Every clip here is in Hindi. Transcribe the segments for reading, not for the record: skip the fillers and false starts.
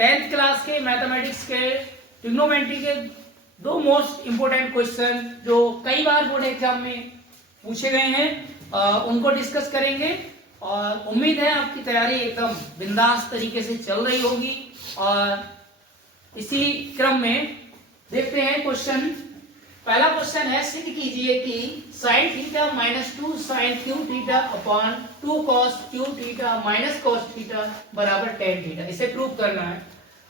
10th क्लास के मैथमेटिक्स के ट्रिग्नोमेट्री के दो मोस्ट इंपोर्टेंट क्वेश्चन जो कई बार बोर्ड एग्जाम में पूछे गए हैं उनको डिस्कस करेंगे और उम्मीद है आपकी तैयारी एकदम बिंदास तरीके से चल रही होगी। और इसी क्रम में देखते हैं क्वेश्चन। पहला क्वेश्चन है, सिद्ध कीजिए कि sin theta minus 2 sin Q theta upon 2 cos Q theta minus cos theta बराबर tan थीटा। इसे प्रूव करना है।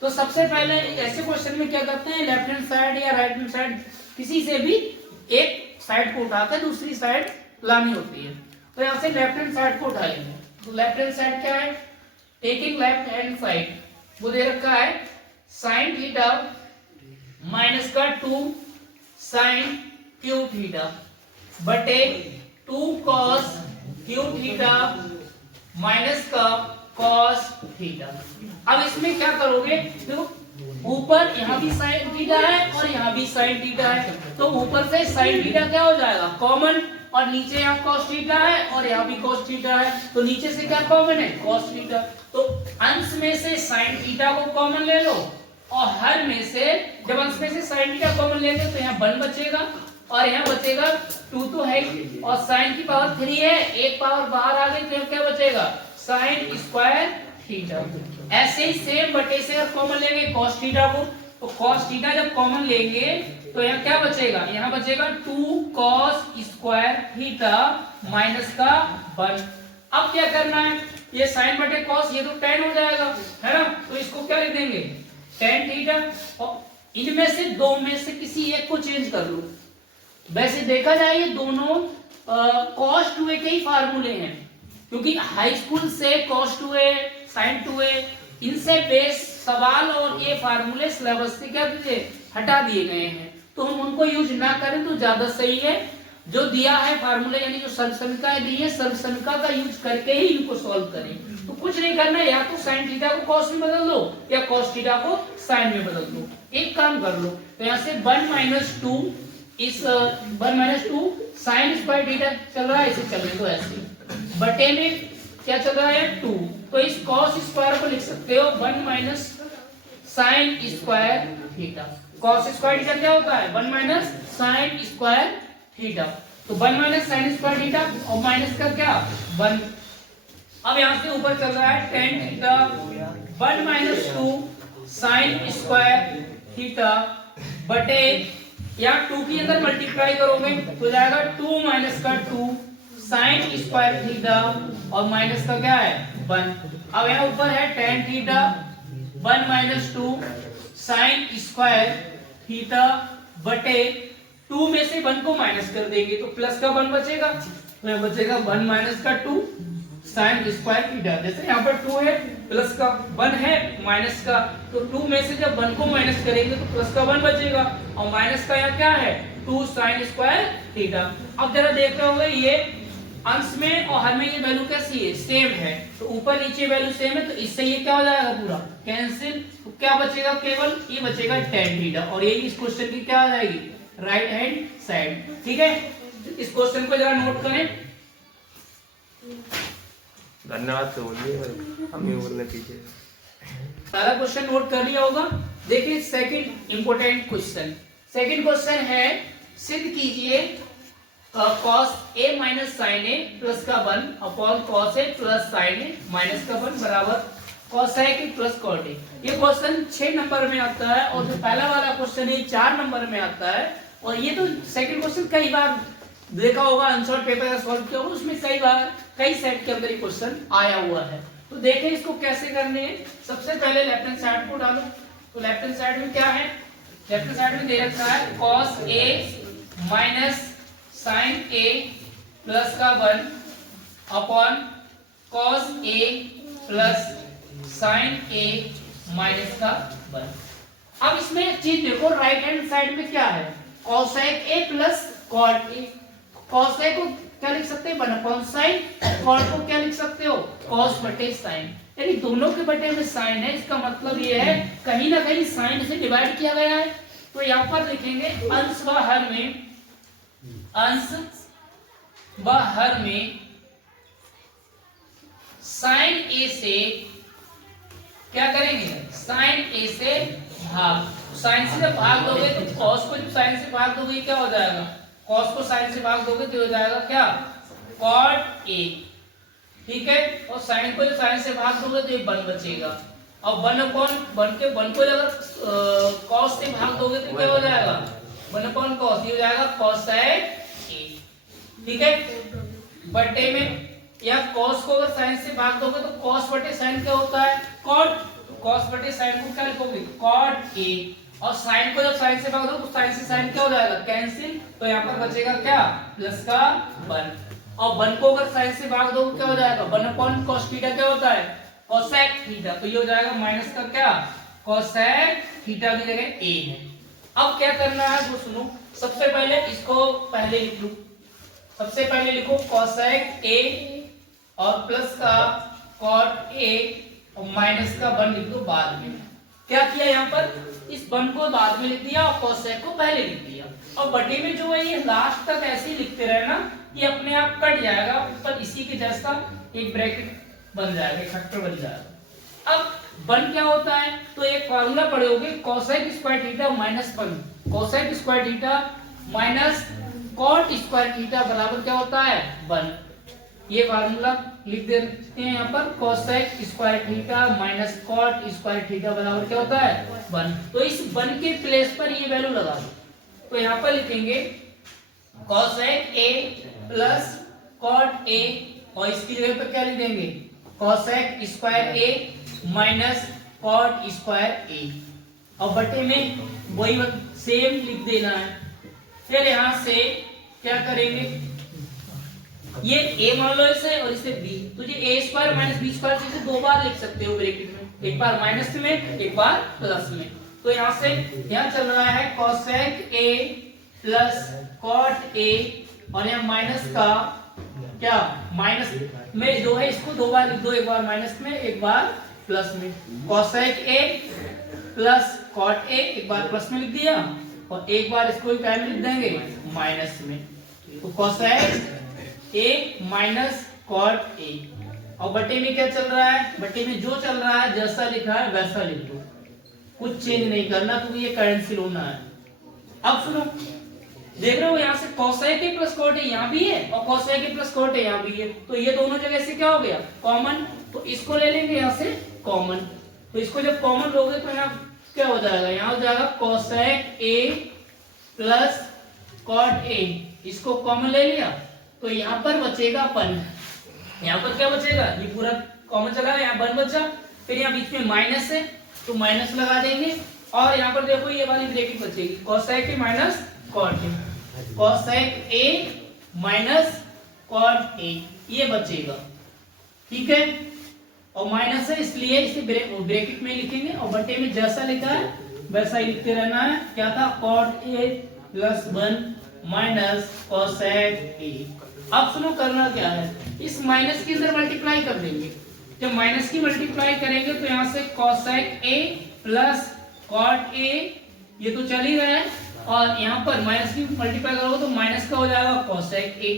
तो सबसे पहले ऐसे क्वेश्चन में क्या करते हैं, लेफ्ट हैंड साइड या राइट हैंड साइड किसी से भी एक साइड को उठाकर दूसरी साइड लानी होती है। तो यहाँ से लेफ्ट हैंड साइड को उठाएंगे। तो लेफ्ट हैंड साइड क्या है, टेकिंग लेफ्ट हैंड साइड वो दे रखा है sin थीटा माइनस का 2 sin क्यू थीटा बटे 2 cos क्यू थीटा माइनस का cos थीटा। अब इसमें क्या करोगे, देखो ऊपर यहाँ भी sin थीटा है और यहाँ भी sin थीटा है, तो ऊपर से sin थीटा क्या हो जाएगा कॉमन, और नीचे यहाँ cos थीटा है और यहाँ भी cos थीटा है, तो नीचे से क्या कॉमन है cos थीटा। तो अंश में से sin थीटा को कॉमन ले लो और हर में से जब अंश में से sin थीटा कॉमन लेंगे तो यहाँ 1 बचेगा और यहाँ बचेगा 2 तो है और sin की पावर 3 है, एक पावर बाहर आ गई तो यहाँ क्या बचेगा sin स्क्वायर थीटा। ऐसे ही सेम बटे से अगर कॉमन लेंगे cos थीटा को, तो cos थीटा जब कॉमन लेंगे तो यहाँ क्या बचेगा, यहाँ बचेगा 2 cos स्क्वायर थीटा माइनस का 1। अब क्या करना है, ये sin बटे cos ये तो tan हो जाएगा है ना, तो इसको क्या लिख देंगे tan थीटा, और इनमें से दो में से किसी एक को चेंज कर लो। वैसे देखा जाए ये दोनों cos 2a के ही फार्मूले हैं, क्योंकि हाई स्कूल से cos 2a sin 2a इनसे बेस सवाल और ये फार्मूले सिलेबस से क्या हटा दिए गए हैं, तो हम उनको यूज ना करें तो ज्यादा सही है। जो दिया है फार्मूले यानी जो सर्वसमीकरण दी है सर्वसमीकरण का यूज करके ही इनको सॉल्व करें। तो कुछ नहीं करना, या तो sin थीटा को cos में बदल दो या cos थीटा को sin में बदल दो। एक काम कर लो, तो यहाँ से 1 माइनस 2 इस 1 माइनस 2 sin स्क्वायर थीटा चल रहा है, इसे चलने दो ऐसे, बटे में क्या चल रहा है 2, तो इस cos स्क्वायर को लिख सकते हो 1 minus sin square theta. cos square theta क्या होता है 1 माइनस sin स्क्वायर थीटा, तो 1 माइनस sin स्क्वायर थीटा और माइनस का क्या 1। अब यहाँ से ऊपर चल रहा है tan theta 1 minus 2 sin square theta बटे, यहाँ 2 के अंदर मल्टीप्लाई करोगे तो जाएगा 2 माइनस का 2 sin स्क्वायर थीटा और माइनस का क्या है 1। अब यहाँ ऊपर है tan theta 1 minus 2 sin square theta बटे 2 में से 1 को माइनस कर देंगे तो प्लस का 1 बचेगा, तो यहाँ बचेगा 1 माइनस का 2 sin स्क्वायर थीटा। जैसे यहाँ पर 2 है प्लस का 1 है माइनस का, तो 2 में से जब 1 को माइनस करेंगे तो प्लस का 1 बचेगा और माइनस का यहाँ क्या है 2 sin स्क्वायर थीटा। अब जरा देख रहे होंगे ये अंश में और हर में ये वैल्यू कैसी है सेम है, तो ऊपर नीचे वैल्यू सेम है, तो इससे ये क्या हो जाएगा पूरा कैंसिल, तो क्या बचेगा केवल ये बचेगा tan थीटा, और ये इस क्वेश्चन की क्या आ जाएगी राइट हैंड साइड। ठीक है, इस क्वेश्चन को जरा नोट करें। धन्यवाद से बोलिए, हम ही बोलने पीछे। सारा क्वेश्चन नोट कर लिया होगा। देखिए second important question, second question है, सिद्ध कीजिए cos a minus sin a plus का 1 upon cos a plus sin a minus का 1 बराबर cos a plus cot a। ये क्वेश्चन 6 नंबर में आता है और जो पहला वाला क्वेश्चन है 4 नंबर में आता है, और ये तो सेकंड क्वेश्चन कई बार देखा होगा आंसर पेपर सॉल्व किया होगा, उसमें कई बार कई सेट के अंदर ये क्वेश्चन आया हुआ है। तो देखें इसको कैसे करने हैं। सबसे पहले लेफ्ट हैंड साइड को डालो, तो लेफ्ट हैंड साइड में क्या है, लेफ्ट हैंड साइड में दे रखा है cos a minus sin a plus का 1 upon cos a plus sin a minus का 1। अब इसमें एक चीज देखो, राइट हैंड साइड में क्या है cosec a plus cot a। cosec को क्या लिख सकते हैं 1 अपॉन sin, cot को क्या लिख सकते हो cos बटे sin, यानी दोनों के बटे में sin है। इसका मतलब ये है कहीं ना कहीं sin से डिवाइड किया गया है, तो यहाँ पर लिखेंगे अंश व हर में, अंश व हर में sin a से क्या करेंगे sin a से भाग, साइन से जब भाग दोगे तो cos को जब साइन से भाग दोगे क्या हो जाएगा, cos को साइन से भाग दोगे तो हो जाएगा क्या, cot a, ठीक है। और साइन को जब साइन से भाग दोगे तो ये 1 बचेगा। अब 1 को अगर cos से भाग दोगे तो क्या हो जाएगा, 1/cos, ये हो जाएगा cosec a, ठीक है। बटे में या cos को अगर sin से भाग दोगे तो cos बटे sin क्या होता है, cot, cos बटे sin को क्या लिखोगे, cot a, और sin को जब sin से भाग दोगे तो sin से sin क्या हो जाएगा, कैंसिल, तो यहाँ पर बचेगा क्या, प्लस का 1, और 1 को अगर sin से भाग दोगे क्या हो जाएगा, 1/cos थीटा क्या होता है, cosec थीटा, तो ये हो जाएगा माइनस का क्या, cosec थीटा की जगह a है। अब क्या करना है वो सुनो, सबसे पहले इसको पहले लिख लो, सबसे पहले लिखो cosec a और प्लस का cot a और माइनस का 1 लिख दो बाद में। क्या किया यहाँ पर, इस 1 को बाद में लिख दिया और cosec को पहले लिख दिया, और बटे में जो है ये लास्ट तक ऐसे ही लिखते रहना, ये अपने आप कट जाएगा, ऊपर इसी के जैसा एक ब्रैकेट बन जाएगा, एक फैक्टर बन जाएगा। अब 1 क्या होता है, तो एक फार्मूला पढ़ोगे cosec square theta minus 1, cosec square theta minus cot square theta बराबर क्या होता है, 1, ये फार्मूला लिख देते हैं यहाँ पर, cosec square theta minus cot square theta बराबर क्या होता है, 1। तो इस 1 के प्लेस पर ये वैल्यू लगा दो, तो यहाँ पर लिखेंगे cosec a plus cot a, और इसकी जगह पर क्या लिख देंगे, cosec square a minus cot square a, और बटे में वही सेम लिख देना है। फिर यहाँ से क्या करेंगे, ये a मान लो इसे और इसे b, तो ये a square minus b square से 2 बार लिख सकते हो ब्रैकेट में, एक बार माइनस में एक बार प्लस में। तो यहाँ से यहाँ चल रहा है cosec a plus cot a, और यहाँ माइनस का क्या, माइनस में जो है इसको 2 बार लिख दो, एक बार माइनस में एक बार प्लस में, cosec a plus cot a एक बार प्लस में लिख दिया, और एक बार इसको क्या में लिख देंगे, माइनस में, तो cosec a minus cot a, और बटे में क्या चल रहा है, बटे में जो चल रहा है जैसा लिखा है वैसा लिख दो, कुछ चेंज नहीं करना क्योंकि ये कैंसिल होना है। अब सुनो, देख रहे हो यहाँ से cosec a plus cot a यहाँ भी है और cosec a plus cot a यहाँ भी है, तो ये दोनों जगह से क्या हो गया, कॉमन, तो इसको ले लेंगे यहाँ से कॉमन, तो इसको जब कॉमन लोगे तो यहाँ क्या हो जाएगा, यहाँ हो जाएगा cosec a plus cot a, इसको कॉमन ले लिया तो यहाँ पर बचेगा 1, यहाँ पर क्या बचेगा, ये पूरा कॉमन चला गया, यहाँ 1 बचा, फिर यहाँ बीच में माइनस है तो माइनस लगा देंगे, और यहाँ पर देखो ये वाली ब्रैकेट बचेगी cosec a minus cot a, cosec a minus cot a, ये बचेगा, ठीक है, और माइनस है इसलिए इसे ब्रैकेट में लिखेंगे, और बटे में जैसा लिखा है वैसा ही लिखते रहना है। क्या था, cot a plus 1 minus cosec a। अब सुनो करना क्या है, इस माइनस के अंदर मल्टीप्लाई कर देंगे, जब माइनस की मल्टीप्लाई करेंगे तो यहाँ से cosec a plus cot a, ये तो चल ही रहा है, और यहाँ पर माइनस की मल्टीप्लाई करोगे तो माइनस का हो जाएगा cosec a,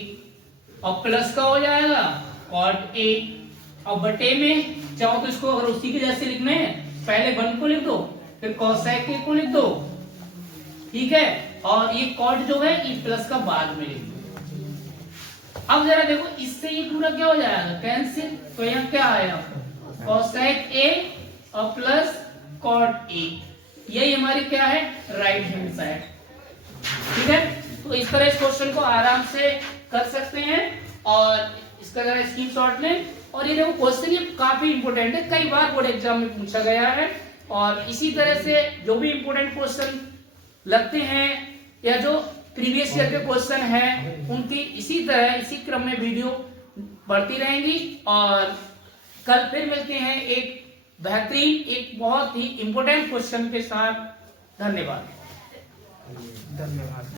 और प्लस का हो जाएगा cot a, और बटे में चाहो तो इसको अगर उसी के जैसे लिखना है, पहले 1 को लिख दो फिर cosec a को लिख दो, ठीक है, और ये cot जो है ये प्लस का बाद में लिख दो। अब जरा देखो इससे ये पूरा क्या हो जाएगा, कैंसिल, तो यहाँ क्या आया, cosec a और प्लस cot a, यही हमारी क्या है, राइट हैंड साइड, ठीक है। तो इस तरह इस क्वेश्चन को आराम से कर सकते हैं, और इसका जरा स्क्रीनशॉट लें, और ये देखो क्वेश्चन ये काफी इंपॉर्टेंट है, कई बार बोर्ड एग्जाम में पूछा गया है, और इसी तरह से जो भी इंपॉर्टेंट क्वेश्चन लगते हैं या जो प्रीवियस ईयर के क्वेश्चन हैं उनकी इसी तरह इसी क्रम में वीडियो बढ़ती रहेंगी, और कल फिर मिलते हैं एक बेहतरीन एक बहुत ही इंपॉर्टेंट क्वेश्चन के साथ। धन्यवाद।